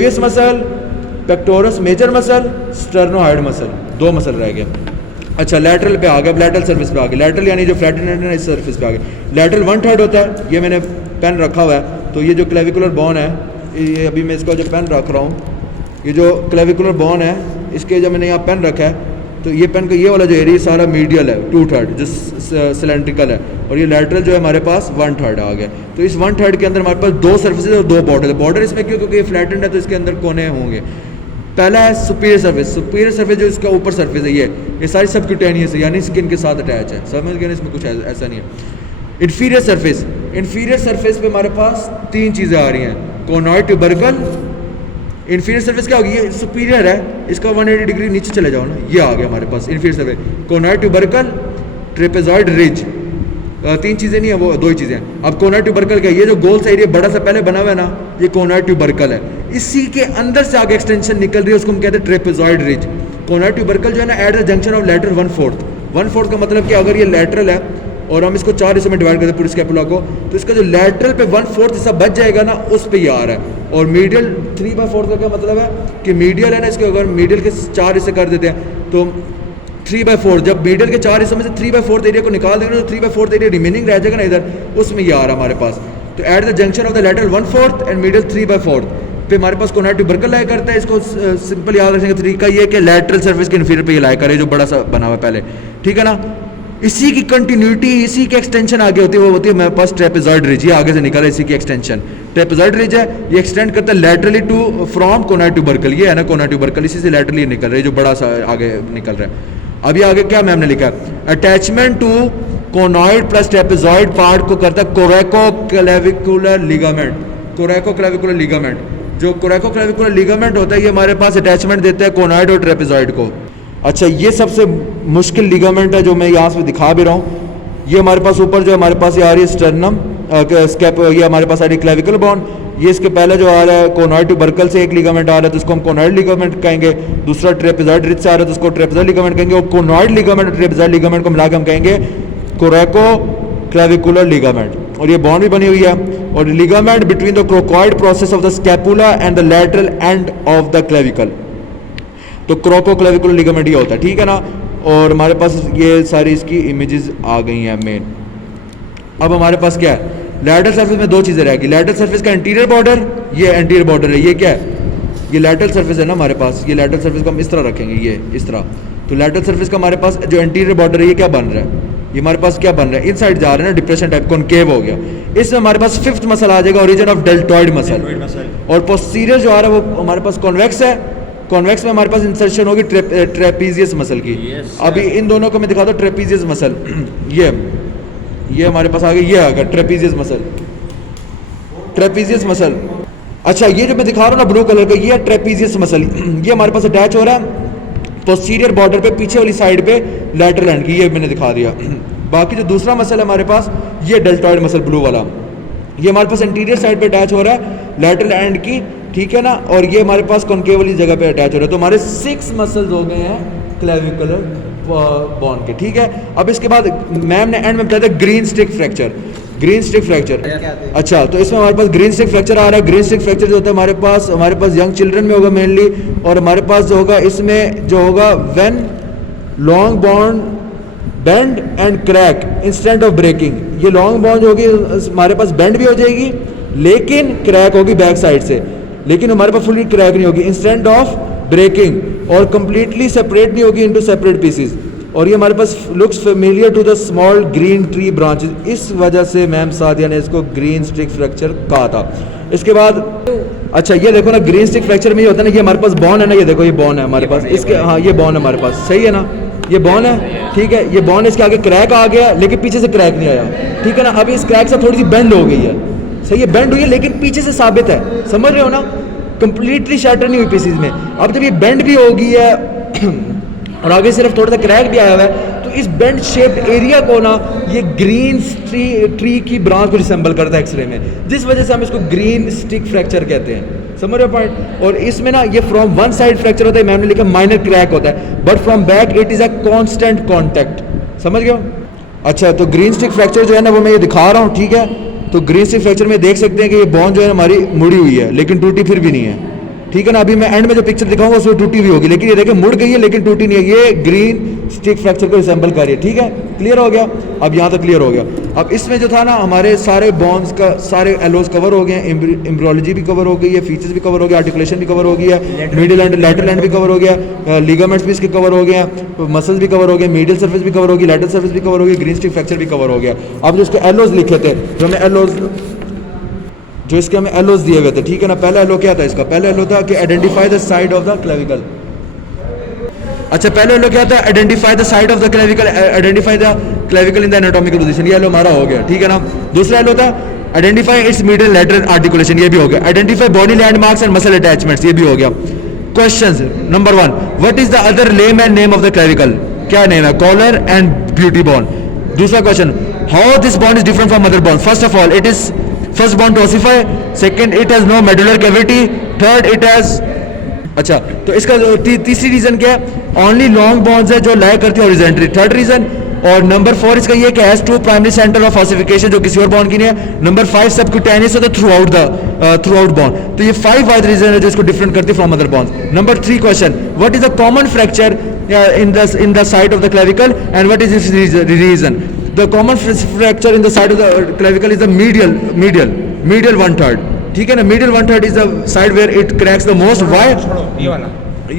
Pace muscle, pectoralis major muscle, sternohyoid muscle, 2 muscle रह गए। अच्छा लैटरल पे आ गया, लैटरल सर्विस पे आ गया। लैटरल यानी जो फ्लैटेंड है इस सर्विस पे आ गया। लैटरल 1/3 होता है, ये मैंने पेन रखा हुआ है। तो ये जो क्लेविकुलर बोन है, ये अभी मैं इसका जो पेन रख रहा हूँ, ये जो क्लेविकुलर बोन है इसके जब मैंने यहाँ पेन रखा है तो ये पेन का ये वाला जो एरिया सारा मीडियल है 2/3 जो सिलेंड्रिकल है, और ये लैटरल जो है हमारे पास 1/3 आ गया। तो इस 1/3 के अंदर हमारे पास 2 सर्फेसेज और 2 बॉर्डर है। बॉर्डर इसमें क्यों, क्योंकि ये फ्लैटेंड है तो इसके अंदर कोने होंगे। पहला है सुपीरियर सर्फेस। सुपीरियर सर्फेस जो इसका ऊपर सर्फेस है ये सारी सबक्यूटेनियस है, यानी स्किन के साथ अटैच है। समझ गए ना, इसमें कुछ ऐसा नहीं है। इन्फीरियर सर्फेस, इन्फीरियर सर्फेस पे हमारे पास 3 चीज़ें आ रही हैं। कोनॉइड ट्यूबरकल, इन्फीरियर सर्फेस क्या होगी, ये सुपीरियर है, इसका 180 डिग्री नीचे चले जाओ ना, ये आ गया हमारे पास inferior surface. Conoid tubercle, trapezoid ridge, 3 चीज़ें नहीं है, वो 2 ही चीज़ें हैं। अब कोनॉइड ट्यूबरकल क्या है, ये जो गोल सा एरिया बड़ा सा पहले बना हुआ है ना, ये कोनॉइड ट्यूबरकल है। इसी के अंदर से आगे एक्सटेंशन निकल रही है, उसको हम कहते हैं ट्रेपेजॉइड रिज। कोनॉइड ट्यूबरकल जो है ना at the junction of lateral 1/4 का मतलब कि अगर ये लैटरल है और हम इसको 4 हिस्सों में डिवाइड करते हैं पूरी स्कैपुला को, तो इसका जो लैटरल पे 1/4 हिस्सा बच जाएगा ना, उस पे ये आ रहा है। और मीडियल 3/4 का क्या मतलब है कि मीडियल है ना, इसको अगर मीडियल के 4 हिस्से कर देते हैं तो 3/4, जब मीडियल के 4 हिस्सों में से 3/4 एरिया को निकाल देंगे तो 3/4 एरिया रिमेनिंग रह जाएगा ना इधर, उसमें ये आ रहा है हमारे पास। तो at the junction of the lateral 1/4 and medial 3/4 पे हमारे पास कोनॉइड ट्यूबरकल लाया करता है। इसको सिंपल याद रखने का तरीका ये कि लैटरल सर्फेस के इन्फीरियर पे ये लाया करे, जो बड़ा सा बना हुआ है पहले, ठीक है ना। इसी की कंटिन्यूटी, इसी की एक्सटेंशन आगे होती है, वो होती है मेरे पास ट्रेपेजॉइड रिज। ये आगे से निकल रहा है, इसी की एक्सटेंशन ट्रेपेजॉइड रिज है। ये एक्सटेंड करता है लैटरली टू फ्रॉम कोनॉइड ट्यूबरकल, ये है ना कोनॉइड ट्यूबरकल, इसी से लैटरली निकल रहा है, जो बड़ा सा आगे निकल रहा है। अभी आगे क्या मैम ने लिखा है, attachment to conoid plus trapezoid part को करता है coracoclavicular ligament. Coracoclavicular ligament, जो कोरेको क्लेविकुलर लिगामेंट होता है, ये हमारे पास अटैचमेंट देता है कोनॉइड और ट्रेपेजॉइड को। अच्छा ये सबसे मुश्किल लिगामेंट है जो मैं यहाँ से दिखा भी रहा हूँ। ये हमारे पास ऊपर जो हमारे पास ये आ रही है स्टर्नम स्कैप, ये हमारे पास आ रही है क्लेविकल बोन। ये इसके पहले जो आ रहा है कोनॉइड ट्यूबरकल से एक लिगामेंट आ रहा है तो उसको हम कोनॉइड लिगामेंट कहेंगे। दूसरा ट्रेपेजॉइड रिज से आ रहा है तो उसको ट्रेपेजॉइड लिगामेंट कहेंगे। और कोनॉइड लिगामेंट और ट्रेपेजॉइड लिगामेंट को मिला के हम कहेंगे कोरेको क्लेविकुलर लिगामेंट। और ये बॉन्ड भी बनी हुई है। और ligament between the coracoid process of the scapula and the lateral end of the clavicle, तो क्रोको क्लेविकुलर लिगामेंट ये होता है, ठीक है ना। और हमारे पास ये सारी इसकी इमेजेस आ गई हैं मेन। अब हमारे पास क्या है, लैटरल सर्फेस में 2 चीज़ें रहेगी। लैटरल सर्फेस का एंटीरियर बॉर्डर, ये एंटीरियर बॉर्डर है। ये क्या है, ये लैटरल सर्फेस है ना हमारे पास। ये लैटरल सर्फेस को हम इस तरह रखेंगे, ये इस तरह। तो लैटरल सर्फेस का हमारे पास जो एंटीरियर बॉर्डर है, ये क्या बन रहा है, ये हमारे पास क्या बन रहा है, इन साइड जा रहा है ना, डिप्रेशन टाइप कॉनकेव हो गया। इसमें हमारे पास 5th मसल आ जाएगा, ओरिजिन ऑफ डेल्टॉइड मसल। और पोस्टीरियर जो आ रहा है वो हमारे पास कॉन्वेक्स है। कॉन्वेक्स में हमारे पास इंसर्शन होगी ट्रेपीजियस मसल की। अभी इन दोनों को मैं दिखाता हूँ। ट्रेपीजियस मसल, ये हमारे पास आ गई, ये आ गया ट्रेपीजियस मसल, ट्रेपीजियस मसल। अच्छा ये जो मैं दिखा रहा हूँ ना ब्लू कलर का, ये ट्रेपीजियस मसल, ये हमारे पास अटैच हो रहा है पोस्टीरियर बॉर्डर पे, पीछे वाली साइड पे लैटरल एंड की, ये मैंने दिखा दिया। बाकी जो दूसरा मसल है हमारे पास, ये डेल्टॉइड मसल ब्लू वाला, ये हमारे पास इंटीरियर साइड पे अटैच हो रहा है लैटरल एंड की, ठीक है ना। और ये हमारे पास कॉनकेव वाली जगह पे अटैच हो रहा है। तो हमारे 6 मसल्स हो गए हैं क्लेविकुलर बोन के, ठीक है। अब इसके बाद मैम ने एंड में बताया था green stick fracture. Green stick fracture, अच्छा तो इसमें हमारे पास ग्रीन स्टिक फ्रैक्चर आ रहा है। ग्रीन स्टिक फ्रैक्चर जो होता है हमारे पास यंग चिल्ड्रन में होगा मेनली। और हमारे पास जो होगा इसमें जो होगा when long bond bend and crack instant of breaking. ये लॉन्ग बॉन्ड होगी हमारे पास बेंड भी हो जाएगी लेकिन क्रैक होगी बैक साइड से, लेकिन हमारे पास फुली क्रैक नहीं होगी, इंस्टेंट ऑफ ब्रेकिंग। और कंप्लीटली सेपरेट नहीं होगी इनटू सेपरेट पीसेस। और ये हमारे पास looks familiar to the small green tree branches, इस वजह से मैम सादिया ने इसको ग्रीन स्टिक फ्रैक्चर कहा था। इसके बाद अच्छा ये देखो ना, ग्रीन स्टिक फ्रैक्चर में ये होता है ना, ये हमारे पास बॉन है ना, ये देखो ये बॉन है हमारे पास, इसके हाँ ये बॉन है हमारे पास, सही है ना, ये बॉन है, ठीक है। ये बॉन इसके आगे क्रैक आ गया लेकिन पीछे से क्रैक नहीं आया, ठीक है ना। अभी इस क्रैक से थोड़ी सी बेंड हो गई है, सही है, बेंड हुई है लेकिन पीछे से साबित है, समझ रहे हो ना, कंप्लीटली शैटर नहीं हुई पीसेज में। अब जब ये बेंड भी हो गई है और आगे सिर्फ थोड़ा सा क्रैक भी आया हुआ है, तो इस बेंड शेप्ड एरिया को ना ये ग्रीन ट्री की ब्रांच को रिसेंबल करता है एक्सरे में, जिस वजह से हम इसको ग्रीन स्टिक फ्रैक्चर कहते हैं, समझ रहे हो पॉइंट। और इसमें ना ये फ्रॉम वन साइड फ्रैक्चर होता है, मैंने लिखा माइनर क्रैक होता है, but from back it is a constant contact, समझ गए हो। अच्छा तो ग्रीन स्टिक फ्रैक्चर जो है ना वो मैं ये दिखा रहा हूँ, ठीक है। तो ग्रीन स्टिक फ्रैक्चर में देख सकते हैं कि ये बोन जो है हमारी मुड़ी हुई है लेकिन टूटी फिर भी नहीं है, ठीक है ना। अभी मैं एंड में जो पिक्चर दिखाऊंगा उसमें टूटी हुई होगी, लेकिन ये देखिए मुड़ गई है लेकिन टूटी नहीं है, ये ग्रीन स्टिक फ्रैक्चर को रिसेंबल कर रही है। ठीक है, क्लियर हो गया, अब यहाँ तक क्लियर हो गया। अब इसमें जो था ना हमारे सारे बॉन्ड्स का सारे एलोज कवर हो गए हैं, एम्ब्रियोलॉजी भी कवर हो गई है, फीचर्स भी कवर हो गया, आर्टिकुलेशन भी कवर हो गई है, मिडिल एंड लैटरल एंड भी कवर हो गया, लिगामेंट्स भी इसके कवर हो गए हैं, मसल्स भी कवर हो गए, मीडियल सर्फेस भी कवर होगी, लैटरल सर्फेस भी कवर होगी, ग्रीन स्टिक फ्रैक्चर भी कवर हो गया। अब जो इसके एलोज लिखे थे, जो हमें एलोज जो इसके हमें एलोज दिए हुए थे, ठीक है ना। पहला एलो क्या था इसका? पहला एलो था कि identify the side of the clavicle. अच्छा, पहले एलो क्या था? Identify the side of the clavicle, identify the clavicle in the anatomical position, ये एलो हमारा हो गया, ठीक है ना। दूसरा एलो था identify it's medial lateral articulation, ये भी हो गया। Identify body landmarks and muscle attachments, ये भी हो गया। Questions number 1, what is the other lame and name of the clavicle? क्या नेम है? Collar and beauty bone. दूसरा question, how this bone is different from other bone? First of all, it is first bone to ossify, second it has no medullary cavity, third it has, अच्छा तो इसका तीसरी reason क्या है? Only long bonds है जो लाई करती है हॉरिजॉन्टली, थर्ड रीजन। और नंबर 4 इसका ये कि has 2 primary centre of ossification, जो किसी और बॉन्ड की नहीं है। नंबर 5 सबक्यूटेनियस होता है थ्रू आउट बॉन्ड। तो ये 5 वाइड रीजन है जो इसको डिफरेंट करती है from other bonds. Number 3 question, what is the common fracture in the side of the clavicle and what is its reason? The common fracture in the side of the clavicle is the medial 1/3, ठीक है ना। medial 1/3 is the side where it cracks the most. Why? ये वाला,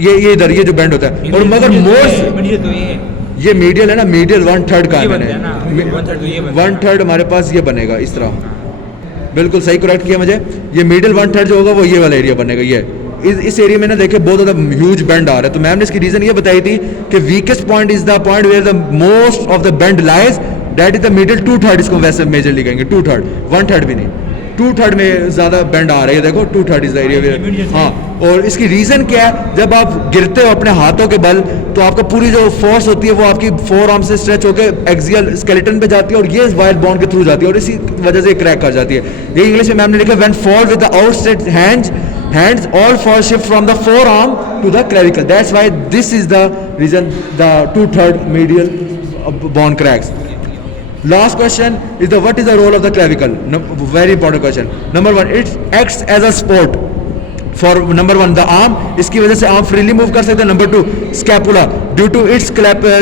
ये इधर ये जो bend होता है, और मगर मोस्ट ये मीडियल है ना, मीडियल 1/3 का है मैंने, 1/3 हमारे पास ये बनेगा इस तरह, बिल्कुल सही करेक्ट किया मुझे। ये मीडियल 1/3 जो होगा वो ये वाला एरिया बनेगा। ये इस एरिया में ना देखे बहुत ज़्यादा ह्यूज बेंड आ रहा है, तो मैम ने इसकी रीजन ये बताई थी कि weakest point is the point where the most of the bend lies, that is the middle 2/3, इसको वैसे मेजरली कहेंगे 2/3, 1/3 भी नहीं, 2/3 में ज़्यादा बेंड आ रही है, देखो 2/3 इज द एरिया। हाँ, और इसकी रीज़न क्या है? जब आप गिरते हो अपने हाथों के बल तो आपका पूरी जो फोर्स होती है वो आपकी फोर आर्म से स्ट्रेच होकर एक्सियल स्केलेटन पे जाती है और ये वाइड बॉन्ड के थ्रू जाती है और इसी वजह से क्रैक कर जाती है। ये इंग्लिश में मैम ने लिखा when fall with the outstretched hands all fall shift from the forearm to the clavicle. That's why this is the reason the 2/3 medial bone cracks. Last question is the what is the role of the clavicle? Very important question. Number 1, it acts as a support for number 1 the arm, इसकी वजह से arm freely move कर सकते हैं। Number 2 scapula, due to its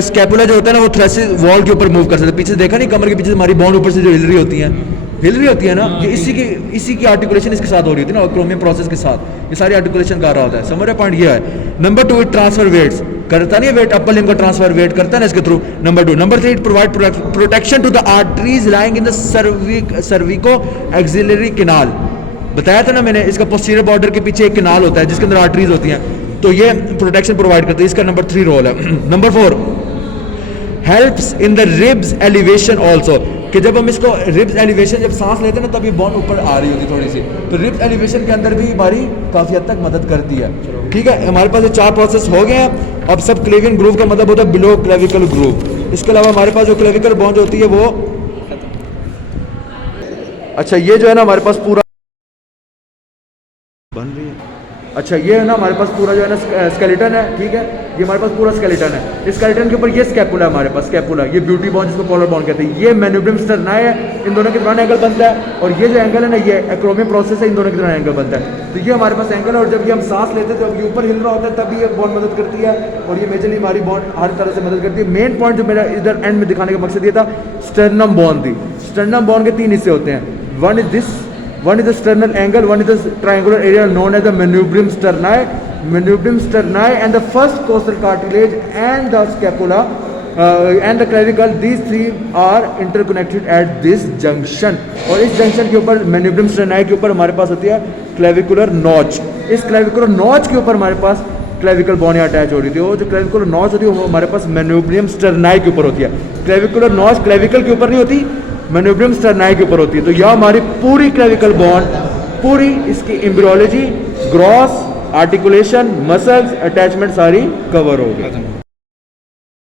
scapula जो होता है ना वो थ्रेसिस वॉल के ऊपर मूव कर सकते हैं। पीछे देखा नहीं, कमर के पीछे हमारी बॉन ऊपर से जो हिल रही होती है ना, ये इसी की आर्टिकुलेशन इसके साथ हो रही होती है ना, क्रोमियम प्रोसेस के साथ ये सारी आर्टिकुलेशन कर रहा होता है। समझ रहे पॉइंट ये है। नंबर 2 इट ट्रांसफर वेट्स, करता नहीं वेट, अपर लिम्ब का ट्रांसफर वेट करता है ना इसके थ्रू। Number 2 number 3 it provide protection to the arteries lying in the cervicoaxillary canal. बताया था ना मैंने, इसका पोस्टीरियर बॉर्डर के पीछे एक कैनाल होता है जिसके अंदर आर्टरीज होती हैं, तो ये प्रोटेक्शन प्रोवाइड करती है, इसका नंबर 3 रोल है। Number 4 helps in the ribs elevation also, कि जब हम इसको रिब्स एलिवेशन जब सांस लेते हैं ना तब ये बॉन ऊपर आ रही होती है थोड़ी सी, तो रिब्स एलिवेशन के अंदर भी हमारी काफ़ी हद तक मदद करती है। ठीक है, हमारे पास ये 4 प्रोसेस हो गए हैं। अब सब क्लेवियन ग्रूव का मतलब होता है बिलो क्लेविकल ग्रूव। इसके अलावा हमारे पास जो क्लेविकल बॉन जो होती है वो, अच्छा ये जो है ना हमारे पास पूरा बन रही है, अच्छा ये है ना हमारे पास पूरा जो है ना स्केलेटन है। ठीक है, ये हमारे पास पूरा स्केलेटन है। इस स्केलेटन के ऊपर ये स्कैपुला है हमारे पास, स्कैपुला, ये ब्यूटी बॉन जिसको कॉलर बॉन कहते हैं, ये मैन्यूब्रियम स्टर्नाई है, इन दोनों के दौरान एंगल बनता है, और ये जो एंगल है ना ये एक्रोमियम प्रोसेस है, इन दोनों के दौरान एंगल बनता है। तो ये हमारे पास एंगल है, और जब ये हम सांस लेते हैं तो अब ये ऊपर हिल रहा होता है तभी ये बॉन मदद करती है, और ये मेजरली हमारी बॉन हर तरह से मदद करती है। मेन पॉइंट जो मेरा इधर एंड में दिखाने का मकसद ये था, स्टर्नम बॉन थी। स्टर्नम बॉन के 3 हिस्से होते हैं, one is the sternal angle, one is the triangular area known as the manubrium sterni and the first costal cartilage and the scapula and the clavicle, these 3 are interconnected at this junction। और इस junction के ऊपर manubrium sterni के ऊपर हमारे पास होती है clavicular notch। इस clavicular notch के ऊपर हमारे पास क्लेविकल बॉन अटैच हो रही थी, वो जो क्लेविकुलर नॉच होती है वो हमारे पास मैन्यूब्रियम स्टर्नाई के ऊपर होती है। क्लेविकुलर नॉच क्लेविकल के ऊपर नहीं होती, मैन्यूब्रियम स्टर्नाई के ऊपर होती है। तो यह हमारी पूरी क्लेविकल बॉन, पूरी इसकी embryology, gross, articulation, muscles, attachment सारी कवर हो गई।